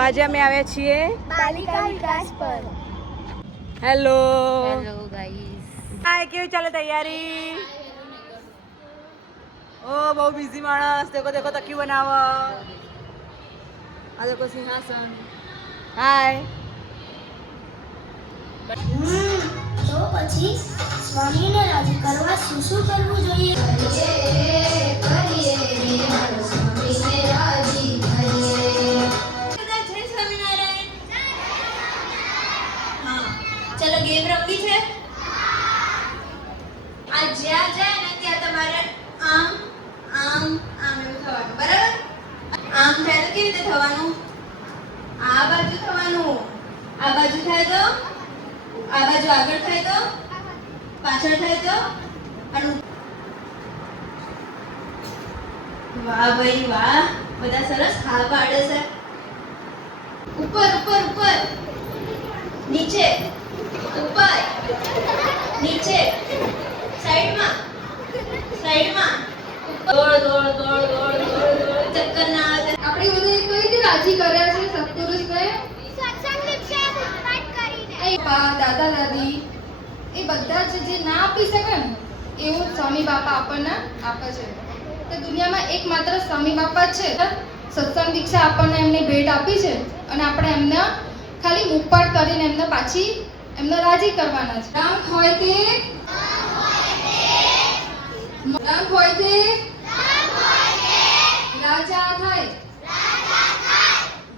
આજે અમે આવ્યા છીએ બાલિકા વિકાસ પર. Hello hello guys. હાય, કેવી ચાલે તૈયારી? ઓ બહુ બિઝી માણસ. દેખો દેખો તકી બનાવ. આ દેખો સિંહાસન. હાય. તો પછી સ્વામીને રાજી કરવા શું શું કરવું જોઈએ? ચલો ગેમ રમવી છે. આ જ્યાં જાય ને ત્યાં તમારે આમ આમ આમ એવું થવાનું, બરાબર? આમ થાય તો કેવી રીતે થવાનું? આ બાજુ થવાનું. આ બાજુ થાય તો આ બાજુ આગળ થાય તો પાછળ થાય તો અને વાહ ભાઈ વાહ, બધા સરસ હા પાડે છે. ઉપર ઉપર ઉપર, નીચે ઉપર, નીચે, સાઈડમાં સાઈડમાં, દોડ દોડ દોડ દોડ દોડ દોડ, ચક્કર ના આવે. આપણે બધે કઈ રીતે રાજી કર્યા છે સત્પુરુષને? એ દાદા દાદી એ બધા જ જે ના આપી શકે ને એવું સ્વામી બાપા આપણને આપે છે. તો દુનિયામાં એકમાત્ર સ્વામી બાપા જ છે સત્સંગ દીક્ષા આપણને એમને ભેટ આપી છે અને આપણે એમને ખાલી મુખપાટ કરીને એમને પાછી એમને રાજી કરવાના છે. રામ હોય તે રાજા થાય,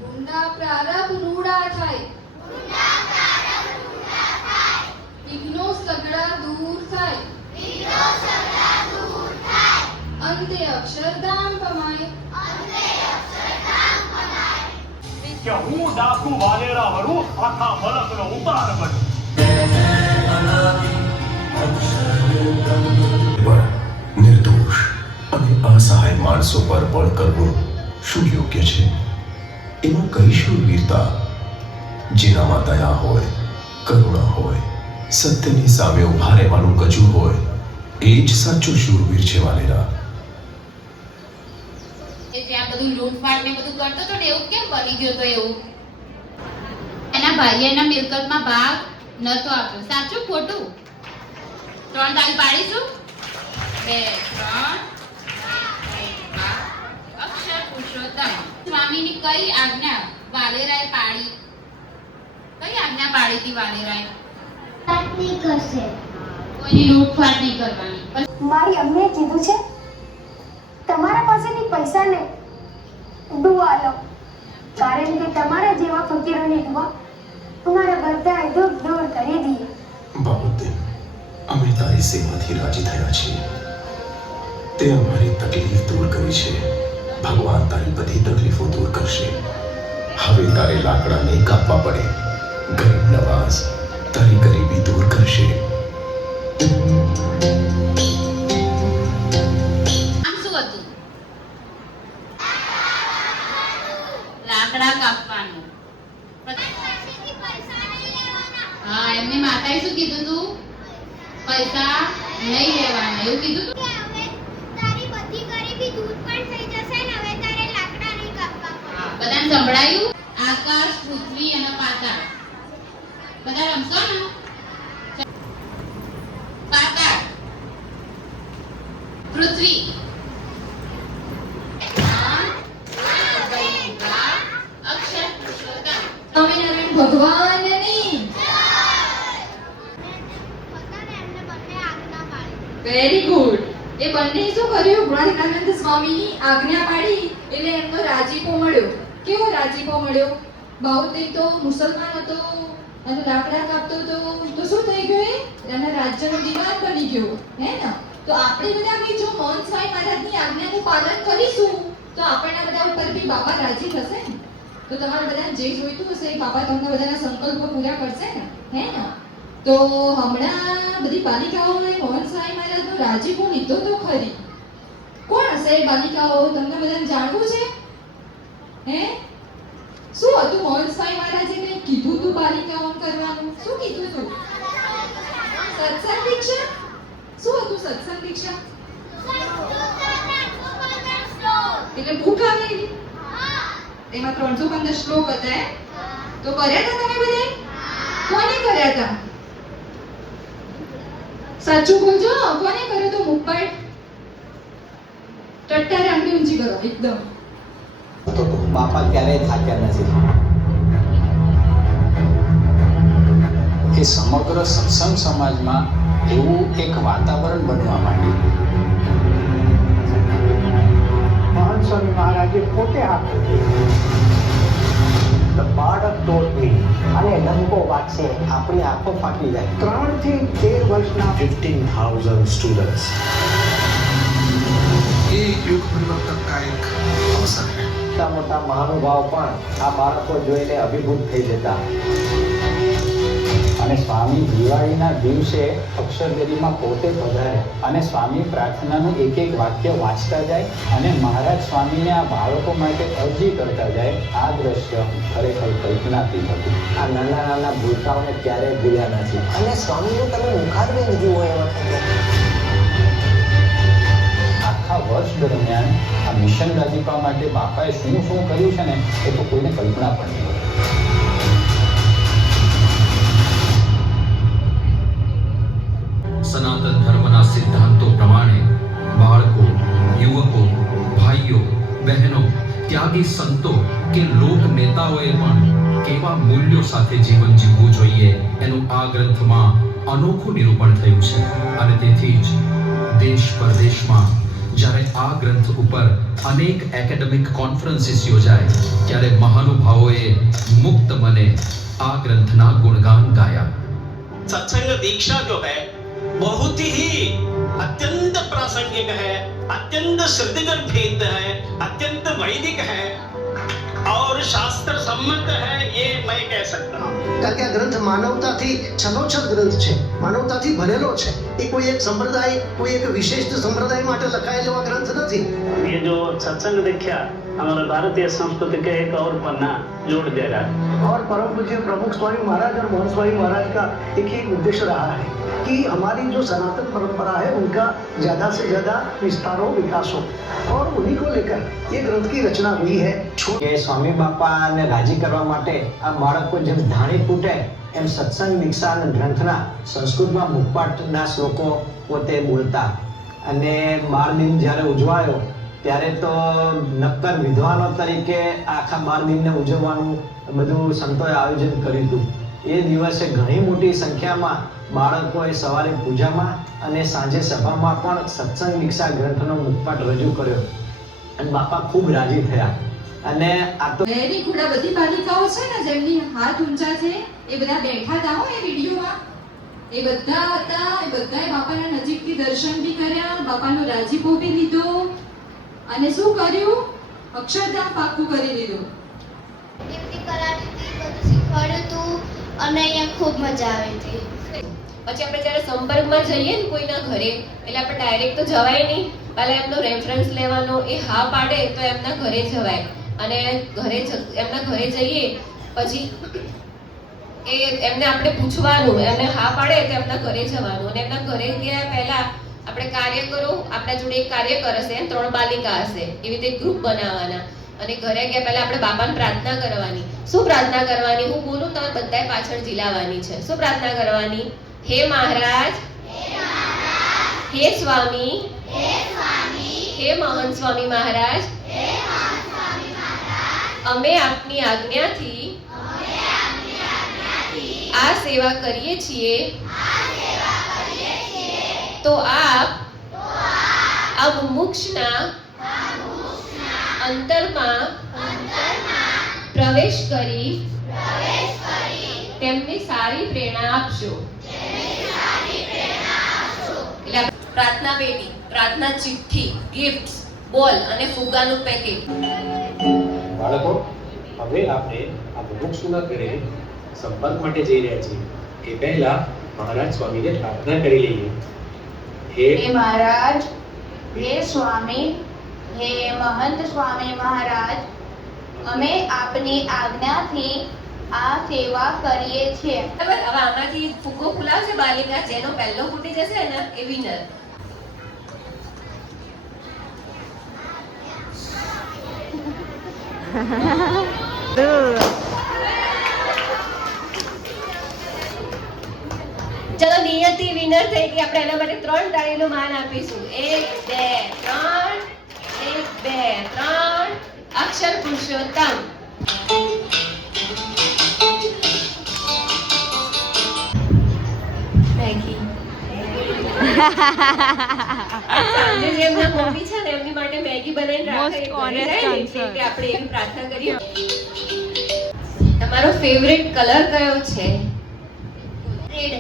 ગુંડા પ્રારંભ રૂડા થાય, વિઘ્નો સગળા દૂર થાય, અંતે અક્ષરધામ પમાય. કે હું ડાકુ વાલેરા વરું આખા મલકનો ઉતાર બન. નિર્દોષ અને અસહાય માણસો પર બળ કરવું શું યોગ્ય છે? એમાં કઈ શૂરવીરતા? જેનામાં દયા હોય, કરુણા હોય, સત્યની સામે ઉભા રહેવાનું ગજુ હોય, એ જ સાચો શૂરવીર છે વાલેરા. એ જે આ બધું લૂંટફાટ ને બધું કરતો તો ને એવું કેમ બની ગયો તો એવું? એના ભાઈએ એના મિલકતમાં ભાગ નતો આપ્યો. સાચું ખોટું? 3 તાળી પાડીશું. 2 3 અક્ષર પુરુષોત્તમ. સ્વામીની કઈ આજ્ઞા વાલેરાએ પાડી? કઈ આજ્ઞા પાડી હતી વાલેરાએ? નહીં કરશે. કોઈની લૂંટફાટ નહીં કરવાની. મારી અમ્મીએ કીધું છે તમારા પાસેથી પૈસા ને દુઆ લો, કારણ કે તમારા જેવા ફકીરોની દુઆ અમારા બધાએ દૂર દૂર કરી દઈએ. બાબુદ્દીન, અમે તારી સેવાથી રાજી થયા છીએ. તે અમારી તકલીફ દૂર કરી છે. ભગવાન તારી બધી તકલીફો દૂર કરશે. હવે તારે લાકડા નહીં કાપવા પડે. ગરીબ નવાઝ તારી ગરીબી દૂર કરશે. આમ શું હતું? લાકડા કાપવાનું. હા, એમની માતાએ શું કીધું તું? પૈસા નહીં લેવાના એવું કીધું તું? તારી બધી ગરીબી દૂર પણ થઈ જશે ને હવે તારે લાકડા નહીં કાપવા પડે. બધાને સંભળાયું? આકાશ, પૃથ્વી અને પાતાળ. બધા રમશો ને? પાતાળ, પૃથ્વી, અક્ષર પુરુષોત્તમ. સ્વામિનારાયણ ભગવાનની વેરી ગુડ. એ બંને શું કર્યું? ગુણાતીતાનંદ સ્વામીની આજ્ઞા પાડી એટલે એમનો રાજીપો મળ્યો. કેવો રાજીપો મળ્યો? બાઉદ્દીન તો મુસલમાન હતો અને લાકડા કાપતો હતો તો શું થઈ ગયું? એના રાજ્યનો દિવાન બની ગયો, હે ને? તો આપણે બધા બી જો મોહન સ્વામી મહારાજની આજ્ઞાનું પાલન કરીશું તો આપણા બધા ઉપર બી બાબા રાજી થશે ને. તો તમારે બધાને જે જોઈતું હશે એ બાબા તમને બધાના સંકલ્પો પૂરા કરશે ને, હે ને? તો હમણાં બધી બાલિકાઓએ મોહન સ્વામી મહારાજનો રાજીપો લીધો તો ખરી. કોણ હશે એ બાલિકાઓ? તમને બધાને જાણવું છે? હે, શું હતું? મોહન સ્વામી મહારાજે કંઈ કીધું તું બાલિકાઓ કરવાનું? શું કીધું તું? સત્સંગ દીક્ષા. શું હતું સત્સંગ દીક્ષા? એટલે ભૂખ આવેલી એમાં 315 શ્લોક હતા. તો કર્યા હતા તમે બધે? કોને કર્યા હતા? સાચું બોલજો, કોને કર્યો તો મુખપાટ? ટટ્ટારે આંગળી ઊંચી કરો એકદમ. તો બાપા ક્યારેય થાક્યા નથી. એ સમગ્ર સત્સંગ સમાજમાં એવું એક વાતાવરણ બનવા માંડ્યું. મહંત સ્વામી મહારાજે પોતે આપ્યું. The Bardock taught me. અને ડંકો વાગશે આપણી આંખો ફાટી જાય. 3 થી 13 વર્ષના 15,000 students. ये युग परिवर्तन का एक अवसर है. મોટા મોટા મહાનુભાવ પણ આ બાળકો જોઈને અભિભૂત થઈ જતા. અને સ્વામી દિવાળીના દિવસે અક્ષરવેદીમાં પોતે પધારે અને સ્વામી પ્રાર્થનાનું એક એક વાક્ય વાંચતા જાય અને મહારાજ સ્વામીને આ બાળકો માટે અરજી કરતા જાય. આ દ્રશ્ય ખરેખર કલ્પનાતીત હતું. આ નાના નાના ભૂલકાઓને ક્યારેય ભૂલ્યા નથી. અને સ્વામીનું તમે મુખારબિંદ જુઓ એ વખતે. આખા વર્ષ દરમિયાન આ મિશન રાજીપા માટે બાપાએ શું શું કર્યું છે ને એ તો કોઈને કલ્પના પણ નહીં હોય. સનાતન ધર્મના સિદ્ધાંતો પ્રમાણે બાળકો, યુવકો, ભાઈઓ, બહેનો, ત્યાગી સંતો કે લોક નેતાઓએ પણ કેવા મૂલ્યો સાથે જીવન જીવવું જોઈએ એનું આ ગ્રંથમાં અનોખું નિરૂપણ થયું છે. અને તેથી જ દેશ પરદેશમાં જ્યારે આ ગ્રંથ ઉપર અનેક એકેડેમિક કોન્ફરન્સીસ યોજાય ત્યારે મહાનુભાવોએ મુક્ત મને આ ગ્રંથના ગુણગાન ગાયા. सत्संग दीक्षा जो है बहुत ही अत्यंत प्रासंगिक है, अत्यंत श्रुतिगर्भित है, अत्यंत वैदिक है और शास्त्र सम्मत है, ये मैं कह सकता हूँ. કારણ કે આ ગ્રંથ માનવતાથી છલોછલ ગ્રંથ છે, માનવતાથી ભરેલો છે. એ કોઈ એક સંપ્રદાય, કોઈ એક વિશિષ્ટ સંપ્રદાય માટે લખાયેલો આ ગ્રંથ નથી. ये जो सत्संग दीक्षा हमारे भारतीय संस्कृति के एक और पन्ना जोड़ दे रहा है. और परम पूज्य प्रमुख स्वामी महाराज और मोहन स्वामी महाराज का एक ही उद्देश्य रहा है कि हमारी जो सनातन परंपरा है उनका ज़्यादा से ज़्यादा विस्तार हो, विकास हो, और उन्हीं को लेकर ये ग्रंथ की रचना हुई है. કે સ્વામી બાપાને રાજી કરવા માટે આ બાળકો જેમ ધાણી ફૂટે એમ સત્સંગ દીક્ષા ગ્રંથના સંસ્કૃતમાં મુખપાટના શ્લોકો પોતે બોલતા. અને 12 દિન જ્યારે ઉજવાયો ત્યારે તો નક્કર વિદ્વાનો તરીકે આખા 12 દિનને ઉજવવાનું બધું સંતોએ આયોજન કર્યું હતું. એ દિવસે ઘણી મોટી સંખ્યામાં બાળકોએ સવારે પૂજામાં અને સાંજે સભામાં પણ સત્સંગ દીક્ષા ગ્રંથનો મુખપાટ રજૂ કર્યો અને બાપા ખૂબ રાજી થયા. અને આ તો વેરી ગુડ. આ બધી બાલિકાઓ છે ને જેમની હાથ ઊંચા છે એ બધા બેઠા હતા હો એ વિડીયોમાં. એ બધા હતા, એ બધાએ બાપાના નજીકથી દર્શન બી કર્યા, બાપાનો રાજીપો બી લીધો અને શું કર્યું? અક્ષરધામ પાક્કું કરી દીધું. દીપ્તિ કરાવી હતી, બધું શીખવાડ્યું હતું અને અહીંયા ખૂબ મજા આવી હતી. પછી આપણે જ્યારે સંપર્કમાં જઈએ ને કોઈના ઘરે એટલે આપણે ડાયરેક્ટ તો જવાય નહીં, પહેલા એમનો રેફરન્સ લેવાનો. એ હા પાડે તો એમના ઘરે જવાય અને એમના ઘરે જઈએ પછી એમને આપણે પૂછવાનું, એમને હા પાડે તો એમના ઘરે જવાનું. અને એમના ઘરે ગયા પહેલા આપણે કાર્યકરો, આપણા જોડે એક કાર્યકર હશે, 3 બાલિકા હશે, એવી રીતે ગ્રુપ બનાવવાના. અને ઘરે ગયા પહેલા આપણે બાપાને પ્રાર્થના કરવાની. શું પ્રાર્થના કરવાની? હું બોલું તમે બધાએ પાછળ ઝીલાવાની છે. શું પ્રાર્થના કરવાની? હે મહારાજ, હે સ્વામી, હે મહંત સ્વામી મહારાજ, અમે આપની આજ્ઞાથી આ સેવા કરીએ છીએ, તો આપ આ મુમુક્ષના અંતરમાં પ્રવેશ કરી તેમને સારી પ્રેરણા આપજો. એટલે પ્રાર્થના પેટી, પ્રાર્થના ચિઠ્ઠી, ગિફ્ટ્સ, બોલ અને ફુગ્ગાનું પેકેટ. બાળકો, હવે આપણે આ મુમુક્ષુના ઘરે સંપર્ક માટે જઈ રહ્યા છીએ. એ પહેલા મહારાજ સ્વામીને પ્રાર્થના કરી લઈએ. હે મહારાજ, હે સ્વામી, હે મહંત સ્વામી મહારાજ, અમે આપની આજ્ઞાથી આ સેવા કરીએ છીએ. બરાબર. હવે આમાંથી ફુગ્ગો ફૂલાવશે બાલિકા, જેનો પહેલો ફૂટી જશે ને એ વિનર. ચલો નિયતિ વિનર થઈ ગઈ. આપણે એના માટે 3 તાળીનું માન આપીશું. 1 2 3 અક્ષર પુરુષોત્તમ. મેગી. સાંજે જે એમના મમ્મી છે ને એમની માટે મેગી બનાવીને રાખે. Most honest answer. એટલે આપણે એવી પ્રાર્થના કરીએ. તમારો ફેવરેટ કલર કયો છે? રેડ.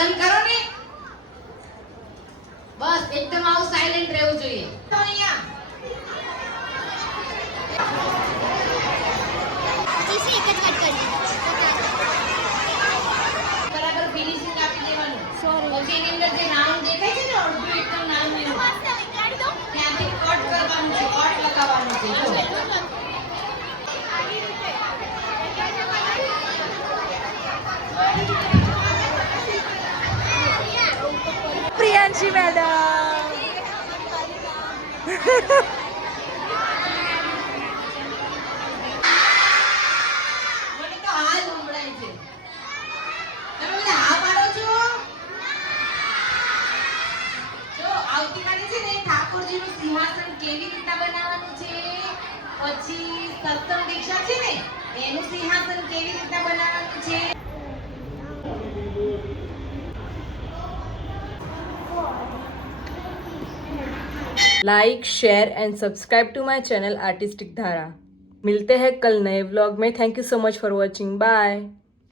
બંધ કરો ને. બસ એકદમ આવું સાયલેન્ટ રહેવું જોઈએ. તો અહીંયા બરાબર ફિનિશિંગ આપી દેવાનું. પછી એની અંદર જે નાનું દેખાય છે ને અડધું એકદમ નાનું એનું ત્યાંથી કટ કરવાનું છે, કટ લગાવવાનું છે. પ્રિયાંશી મેડમ. મને તો હાલ સંભળાય છે. તમે બધા હા પાડો છો? જો આવતીકાલે છે ને ઠાકોરજીનું સિંહાસન કેવી રીતના બનાવવાનું છે, પછી સત્સંગ દીક્ષા છે ને એનું સિંહાસન કેવી રીતના બનાવવાનું છે. Like share and subscribe to my channel artistic Dhara. मिलते हैं कल नए व्लॉग में. Thank you so much for watching. Bye.